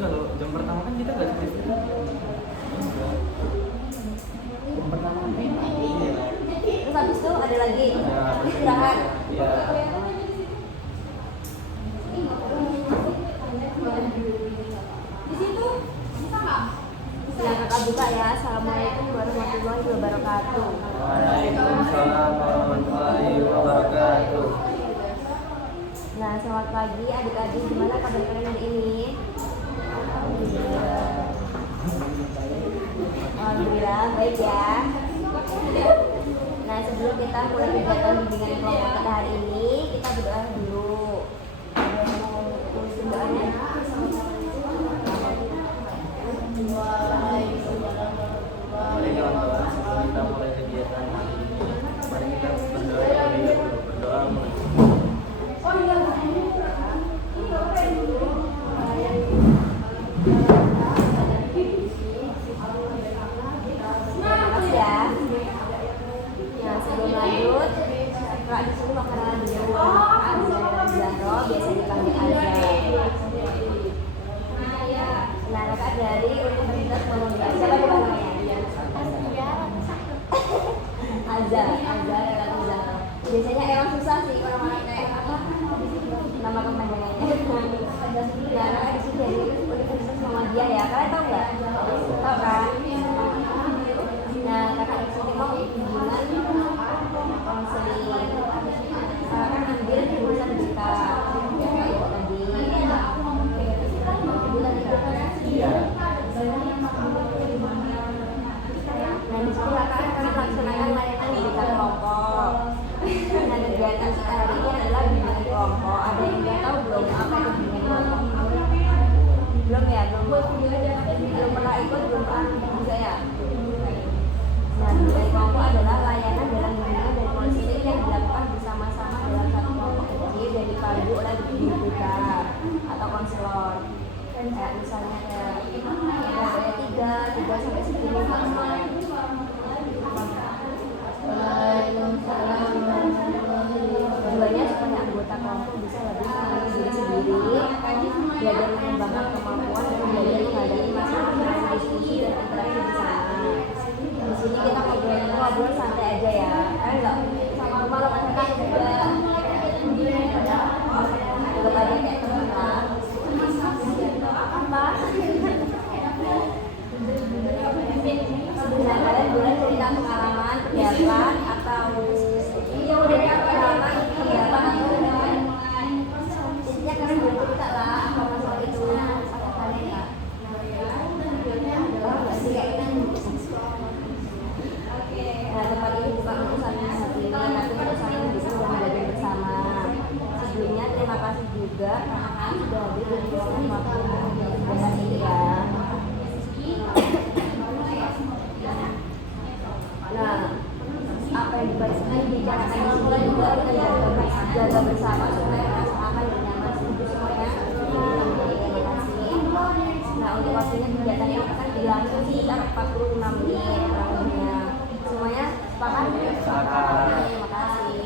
kalau jam pertama kan kita nggak shift. Jam pertama kan Iya. Terus habis itu ada lagi Ada istirahat. Iya. Di situ silakan kakak buka ya. Assalamualaikum warahmatullahi wabarakatuh. Waalaikumsalam warahmatullahi wabarakatuh. Nah, selamat pagi adik-adik. Gimana kabar kalian hari ini? Alhamdulillah baik ya. Nah, sebelum kita mulai kegiatan bimbingan kelompok kita hari ini, kita berdoa dulu. Doanya. Mari kawan-kawan, sebelum kita mulai kegiatan hari ini, mari kita berdoa terlebih dahulu. Berdoa mulai. Makasih ya. Nah, sebelum lanjut, Kak di sini makanan dulu. Azhar Zahro, biasa dipanggil Azhar. Nah, kakak dari Universitas Muhammadiyah. Siapa namanya? Azhar Zahro. Biasanya emang susah sih orang-orang kayak apa? Nama kepanjangannya. Nah, kakak di sini dari Universitas Muhammadiyah ya. Kalian tahu nggak? Tahu kan? Nah, kakak di sini mau bimbingan konseling. Kakak ambil jurusan BK. Ya, kayak ibu tadi. Ibu tadi kakak. Iya. Nah, di sini kakak akan melaksanakan layanan BK kelompok. Nah, kegiatan kita hari ini adalah bimbingan kelompok. Ada yang nggak tahu belum apa itu bimbingan kelompok? Belum ya, belum pernah ikut, belum pernah juga ya. Nah, bimbingan kelompok adalah layanan dalam bimbingan dan konseling yang dilakukan bersama-sama dalam satu kelompok kecil dan dipandu oleh guru BK atau konselor. Kayak misalnya kayak tiga sampai 10 maksimal. Tujuannya supaya anggota kelompok bisa lebih mengenali diri sendiri, belajar mengembangkan kemampuan dan belajar menghadapi masalah, diskusi dan interaksi bersama. Di sini kita ngobrol santai aja ya, kan nggak sama malu kan juga. Anggap aja kayak teman lah. Apa? Nah, kalian boleh cerita pengalaman kegiatan atau pengalaman kegiatan atau intinya kalian boleh cerita lah apa masalah itu ada kalian nggak? Oh nggak sih kayak nah, tempat ini bukan untuk saling menghakimi, tapi untuk saling bisa belajar bersama. Sebelumnya terima kasih juga karena kalian sudah hadir dan meluangkan waktu untuk kegiatan ini ya. Nah, apa yang dibicarakan di sini juga kita jaga bersama supaya rasa aman dan nyaman setuju semuanya. Terima kasih. Nah, untuk waktunya kegiatan ini akan berlangsung sekitar 46 menit waktunya. Semuanya sepakat? Sepakat. Terima kasih.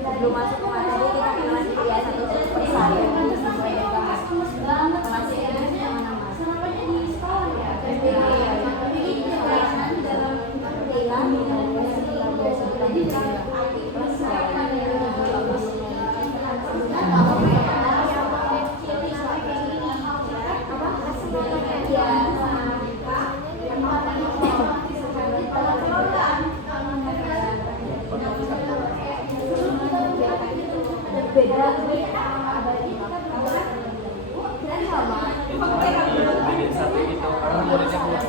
Sebelum masuk ke materi kita kenalan dulu ya satu persatu. Sesuai dengan kelas ini nama-nama. Beda sama Beda satu gitu karena muridnya kurang.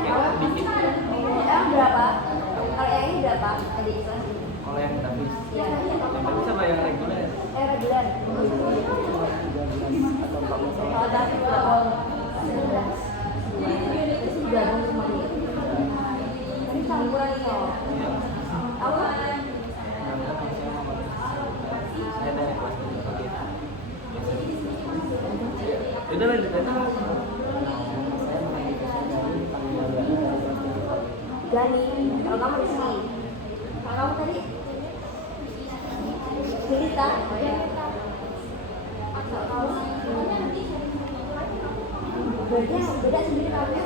Ya, dikit. yang berapa? Kalau yang ini berapa? Tadi kelas ini? Kalau yang grafis, Iya. yang grafis apa yang reguler? Reguler. Kalau tadi berapa? 11. Itu gabung semuanya. Ini campuran ya. Iya. Apa? Saya dari kelas 2 gitu. Udah lanjut aja. Gani, kalau kamu di sini. Kalau kamu tadi Jelita. Kalau kamu berarti yang beda sendiri kamu.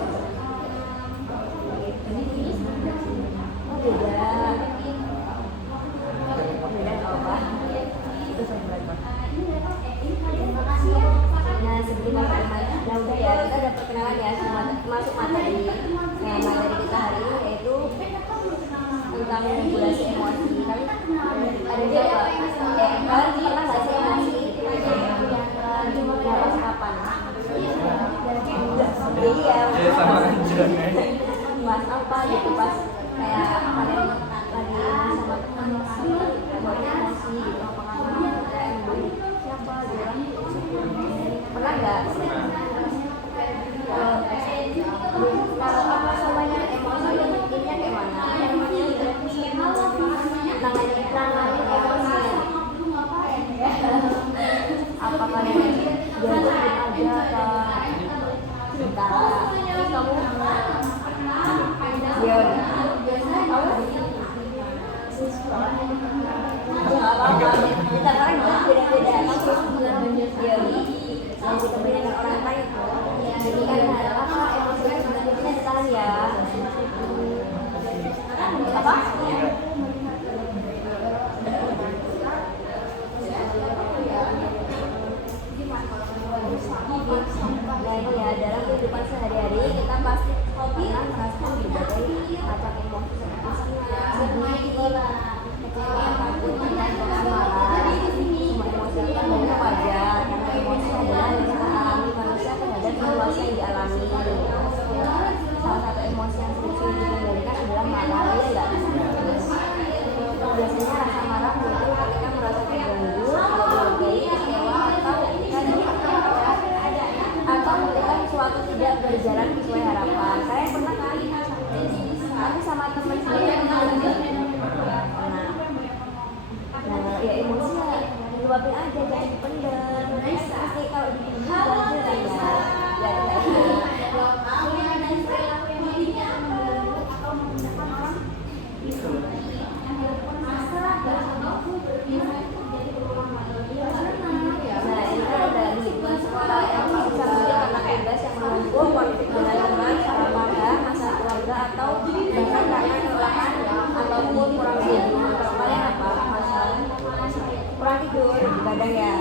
Oh beda. Beda apa? Itu seberapa? Nah sebelum nah udah ya kita udah perkenalan ya masuk materi. Nah materi kita hari ini yaitu tentang regulasi emosi. Kalian ada jawab? Ya kalian pernah nggak sih emosi? Pas kapan? Iya. Sama aja. Pas apa gitu pas kayak kalian lagi sama teman emosi gitu apa kayak siapa gitu pernah nggak? Kalau apa semuanya emosi intinya kayak mana? Nangani emosi. Apa kalian jatuhin aja kita? Kamu? Ya, kamu? Ya apa-apa. Kita kan beda-beda. Ya, yang kita beda dengan orang lain. Jadi kan apa emosi sebenarnya ditahan ya. Apa? Nah ini ya dalam kehidupan sehari-hari kita pasti pernah merasakan berbagai macam emosi seperti sedih, kecewa, takut, marah. Semua emosi itu sebenarnya wajar karena emosi adalah yang dialami manusia terhadap situasi yang dialami. Salah satu emosi yang sering sulit dikendalikan adalah marah, ya enggak? Biasanya rasa marah muncul ketika merasa terganggu, dihargai, kecewa, atau ketika suatu tidak berjalan sesuai harapan. Saya pernah kali tapi sama teman saya nah ya emosi ya diluapin aja jangan dipendam. Pasti kalau dipendam nah ini kan ada di sekolah yang bisa menjadi karena tugas yang menumpuk konflik dengan teman, salah paham, masalah keluarga atau bahkan karena kelelahan ataupun kurang tidur. Kalau kalian apa? Masalah kurang tidur, kadang ya.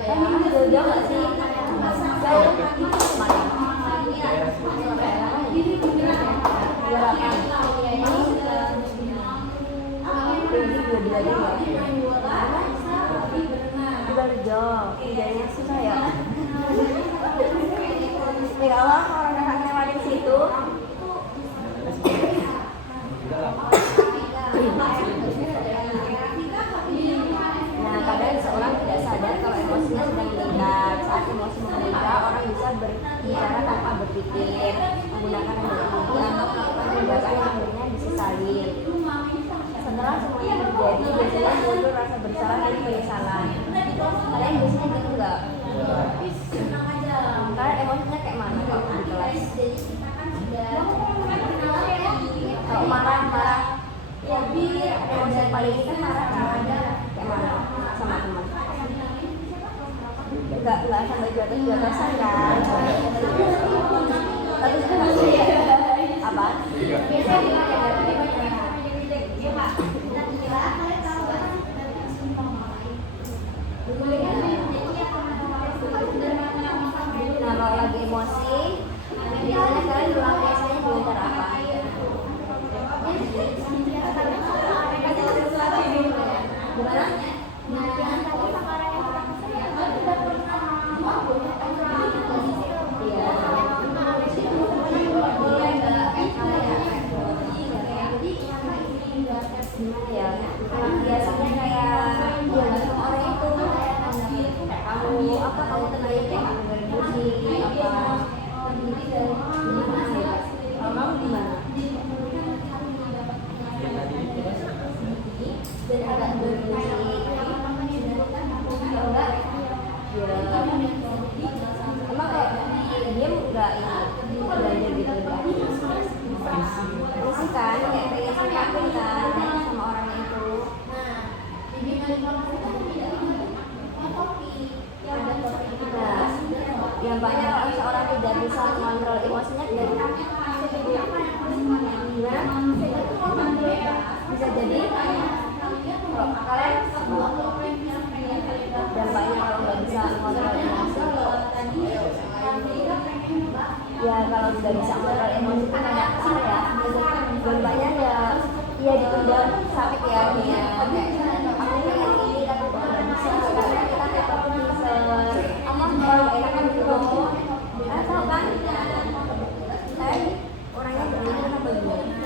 Kan jauh-jauh nggak sih? Jauh mana? Berapa? Dua idenya susah ya. Ya Allah orang yang lewatin situ. Nah kadang seorang tidak sadar kalau emosinya sedang meningkat. Saat emosi meningkat orang bisa berbicara tanpa berpikir, menggunakan emosi atau melakukan tindakan yang akhirnya disesali. Setelah semuanya terjadi, biasanya muncul rasa bersalah dan penyesalan. Kalian biasanya gitu nggak? Kalian emosinya kayak mana kalau di kelas? Kalau marah-marah, ya emosi yang paling ini kan marah kan? Kayak mana sama teman? Nggak sampai jotos-jotosan kan? Tapi apa? Nah kalau lagi emosi biasanya kalian melampiaskannya dengan cara apa? Gimana? Ya, biasanya kayak ya sama orang itu kamu apa kamu tenangin kayak kamu dengerin musik apa gimana ya? Kalau kamu gimana? Dan agak bermusik kalau enggak ya makanya kalau seorang tidak bisa mengontrol emosinya gimana? Bisa jadi kalau kalian dampaknya kalau nggak bisa mengontrol emosi, ya kalau tidak bisa mengontrol emosi kan ada kasar ya. Dampaknya ya ditunda sakit ya dia. Aku pengen ini tapi kok nggak bisa. Karena kita kayak bisa kalau enakan gitu. Tahu kan? Orangnya begini apa begini?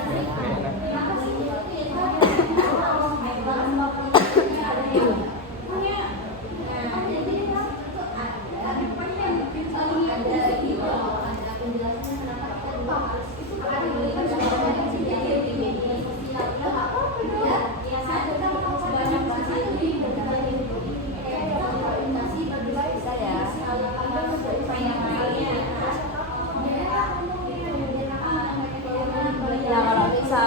Ya kalau misal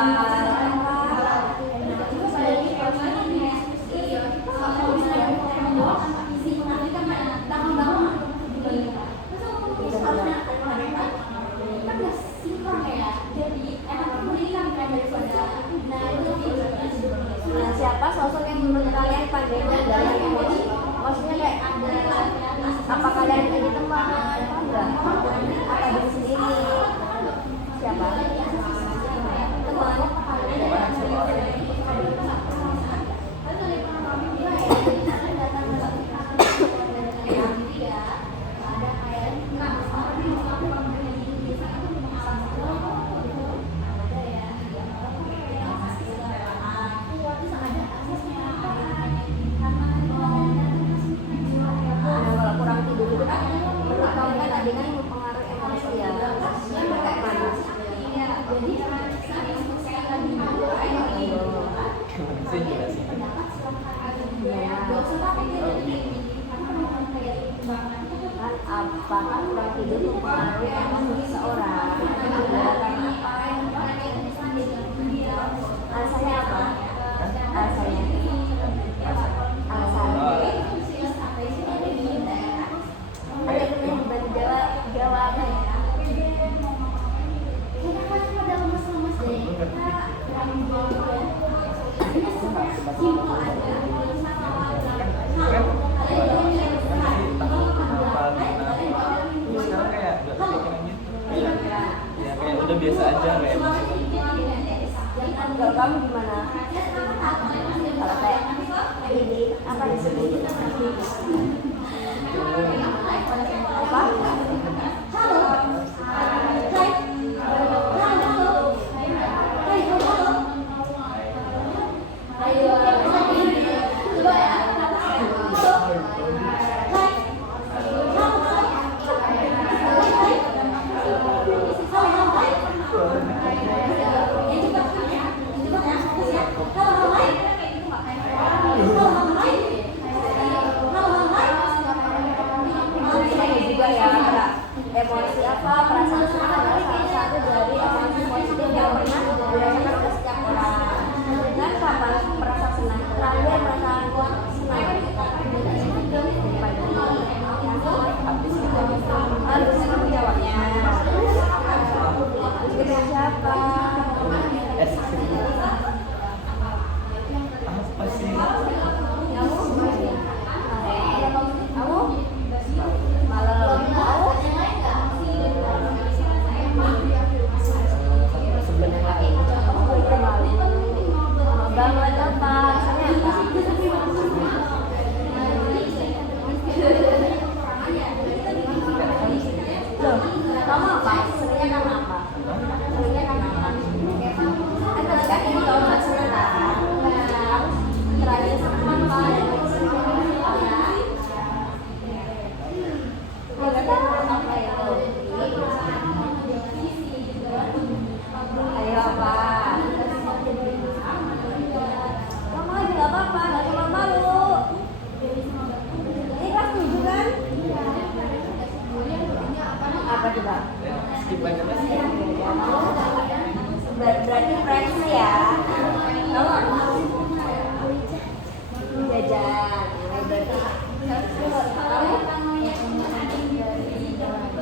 nah, siapa sosok yang menurut kalian pandai mengendalikan emosi? Maksudnya kayak apa kalian jadi teman atau enggak? Apa diri sendiri? Siapa? Teman. Kalau kurang tidur itu kan menurut kamu kan tadi kan mempengaruhi emosi ya. Kayak mana? Saya jelasin. Kan apakah kurang tidur mempengaruhi emosi seseorang? Karena apa? Alasannya apa? Alasannya? Alasannya? Ada yang bantu jawab. Sekarang kayak gak kepikiran gitu. Ya kayak udah biasa aja kayak emosi. Kalau kamu gimana? Kalau kayak ini apa disebut? Apa? Ada juga ya emosi apa perasaan senang adalah salah satu dari emosi positif yang pernah dirasakan oleh setiap orang. Dan kapan merasa senang? Terakhir perasaan senang harus senang menjawabnya. Dengan siapa? Apa sih? Kamu? Malam. Kamu? Sebenarnya lain. Bangun apa? Rasanya apa? Loh, kamu apa? Seringnya kamu apa? Seringnya kamu apa? Kan tadi kan ini kamu nggak senang kan? Terakhir sama apa? Ayo apa? Kamu aja nggak apa-apa, nggak cuma malu. Ini kelas 7 kan? Apa coba? Skip aja mas. Berarti frekuensi ya. Kamu jajan. Berarti kamu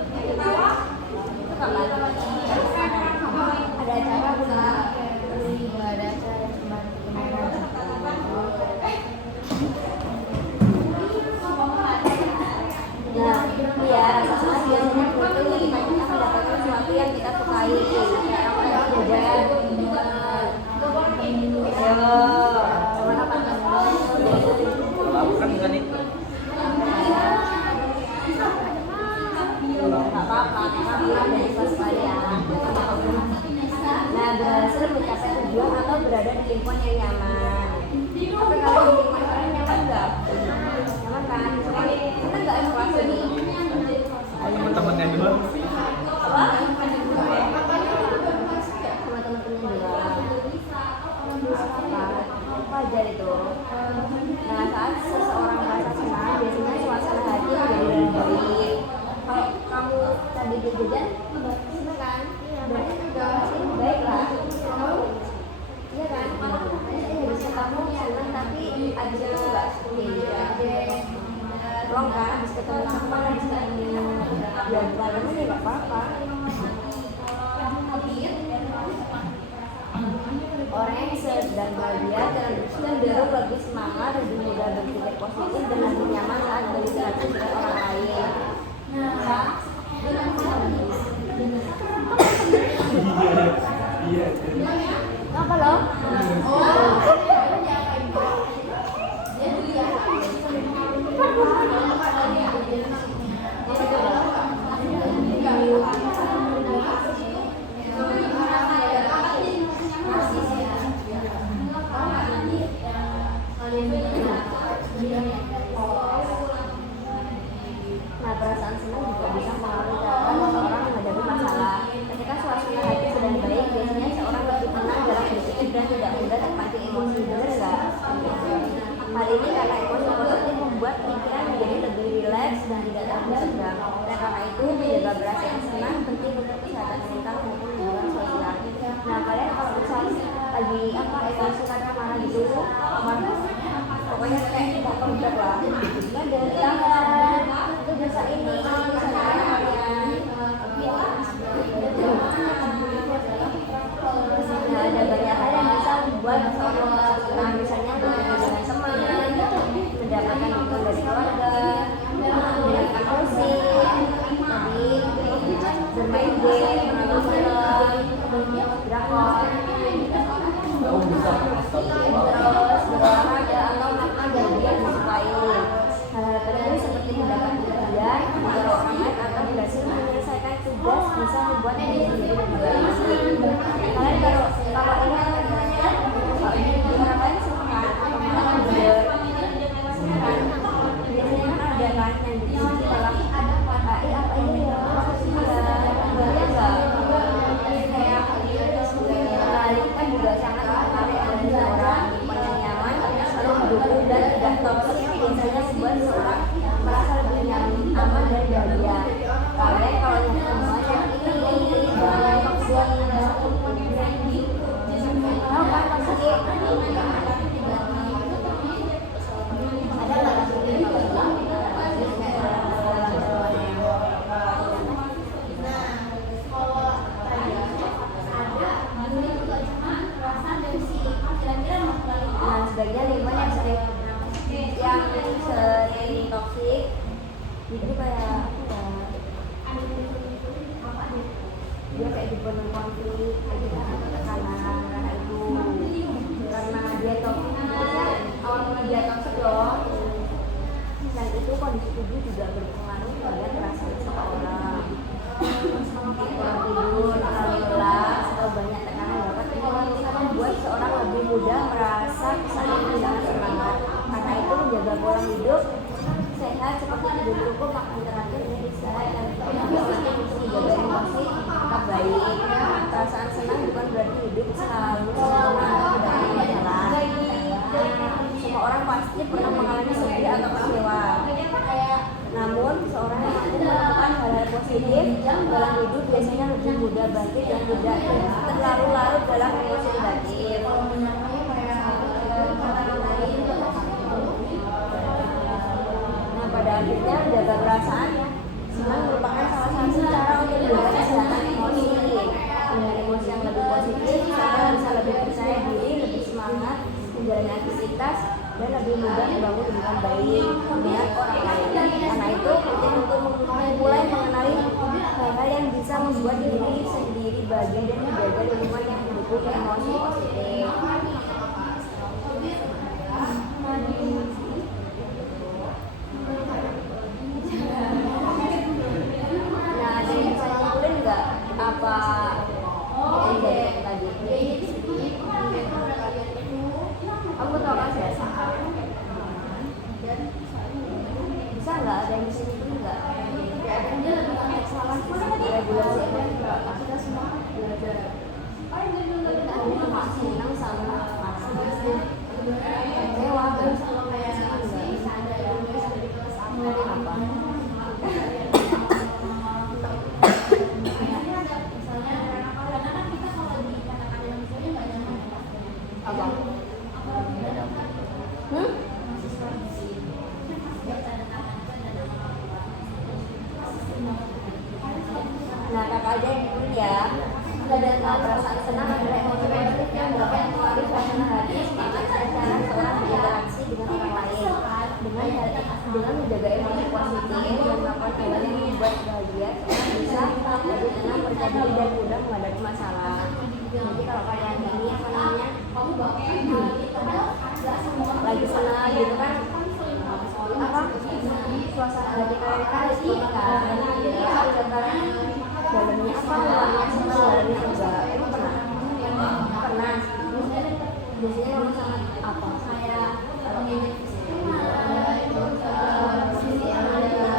apakah pulang dari kelas kalian. Nah, berhasil mencapai tujuan atau berada di lingkungan yang nyaman. Tapi kalau di lingkungan kalian nyaman nggak? Nyaman kan? Kita nggak evaluasi nih. Teman-temannya juga. Apa? Sama teman-teman juga. Wajar itu. Nah, saat seseorang merasa senang, biasanya suasana hati menjadi lebih baik. Kalau kamu tadi di jajan, senang kan? Berarti masih baik lah. Iya kan? Saya bisa kamu senang tapi aja nggak long kan? Habis ketemu sama habis ketemu jalan ini nggak apa-apa. Orang yang sedang bahagia cenderung lebih semangat, lebih mudah berpikir positif dan lebih nyaman saat berinteraksi dengan orang lain. Apa loh? Nah, perasaan senang juga bisa mengalami cara seseorang menghadapi masalah. Ketika suasana hati sedang baik, biasanya seorang lebih tenang dalam berpikir dan tidak mudah terpancing emosi. Benar nggak? Hal ini karena emosi positif membuat pikiran menjadi lebih rileks dan tidak terlalu tegang. Dan karena itu menjaga perasaan senang penting untuk kesehatan mental maupun hubungan sosial. Nah, kalian kalau misalnya lagi emosi karena marah gitu, marah, pokoknya kayak tidak lah. Kan jangan bilang itu bisa ini misalnya kalian. Nah, ada banyak hal yang bisa membuat seseorang merasa senang, misalnya bertemu dengan teman, mendapatkan dukungan dari keluarga, mendengarkan musik, bermain game, menonton film, drakor, terus berolahraga atau melakukan hobi yang disukai. Hal-hal tertentu seperti mendapat pujian dari orang lain atau berhasil menyelesaikan tugas bisa membuat diri sendiri lebih baik. Kalian kalau ini orang lain senang kan? Orang juga senang kan? Biasanya kan ada kan yang diskusi dalam apa ini ya? Bahagia nggak? Itu kan juga sangat menarik dari seorang yang nyaman, selalu mendukung dan tidak toksik. Biasanya membuat seorang merasa lebih nyaman, aman dan bahagia. Kalian kalau nyaman yang ini jangan toksik. Tahu kan toksik? Ada nggak toksik? Nah, sebagian lingkungan yang sering toksik itu kayak dia kayak dipenuhi konflik, kayak gitu tekanan karena itu karena dia toksik. Awalnya dia toksik loh, dan itu kondisi tubuh juga berpengaruh pada perasaan seseorang. Kurang tidur, terlalu lelah, atau banyak tekanan dapat membuat seorang lebih mudah merasa saling kehilangan semangat. Karena itu menjaga pola hidup sehat seperti tidur cukup, makan teratur, dan istirahat dan menjaga emosi tetap baik. Perasaan senang bukan berarti hidup selalu senang, tidak ada masalah. Semua orang pasti pernah mengalami sedih atau kecewa. Namun, seorang yang mampu melakukan hal-hal positif dalam hidup biasanya lebih mudah bangkit dan tidak terlalu larut dalam emosi negatif. Nah, pada akhirnya menjaga perasaan senang merupakan salah satu cara untuk menjaga kesehatan emosi. Dengan emosi yang lebih positif, seorang bisa lebih percaya diri, lebih semangat menjalani aktivitas, dan lebih mudah membangun hubungan baik dengan orang lain. Karena itu penting untuk mulai mengenali hal-hal yang bisa membuat diri sendiri bahagia dan menjaga lingkungan yang mendukung emosi positif. Nah, ada yang Nah, kakak aja yang ditulis ya. Perasaan senang adalah emosi positif yang dapat mempengaruhi suasana hati, semangat, dan cara seorang berinteraksi dengan orang lain. Dengan menjaga emosi positif dan melakukan hal yang membuat bahagia, seorang bisa lebih tenang, percaya diri, dan mudah menghadapi masalah. Jadi kalau kalian ini apa namanya lagi senang gitu kan, apa suasana hati kalian kan kan dalamnya apa luarnya senang dalamnya enggak, emang pernah biasanya orang sangat apa kayak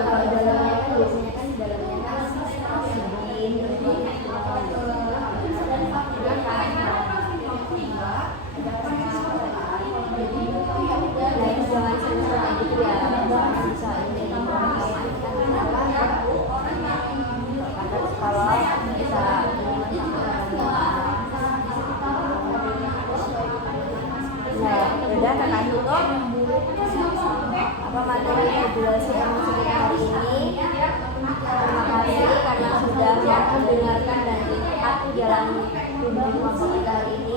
kalau dalamnya kan biasanya kan dalamnya kan sedih jangan senang gitu ya, bisa ini kalau bisa nah udah kakak tutup apa materi regulasi emosi kita hari ini. Terima kasih karena sudah mendengarkan dan aku dalam bimbing kelompok kita hari ini.